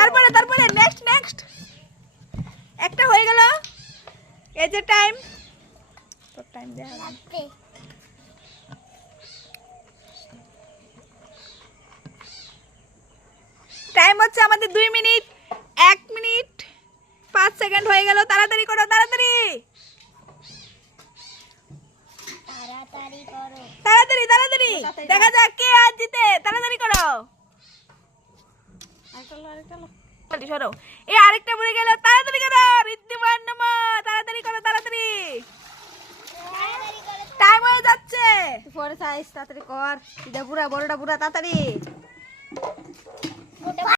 তারপরে তারপরে next next একটা হয়ে গেল। এই যে টাইম, তো টাইম দেয়া হবে। টাইম হচ্ছে আমাদের 2 মিনিট 1 মিনিট 5 সেকেন্ড হয়ে গেল। তাড়াতাড়ি করো, তাড়াতাড়ি তাড়াতাড়ি তাড়াতাড়ি, দেখা যাক কে আজ জিতে। তাড়াতাড়ি করো, সরো। এই আরেকটা পড়ে গেল, তাড়াতাড়ি করো ঋদ্ধিমান নামা, তাড়াতাড়ি করো তাড়াতাড়ি, টাইম হয়ে যাচ্ছে। পরে সাইজ তাড়াতাড়ি কর, এটা পুরা বড়টা পুরা তাড়াতাড়ি।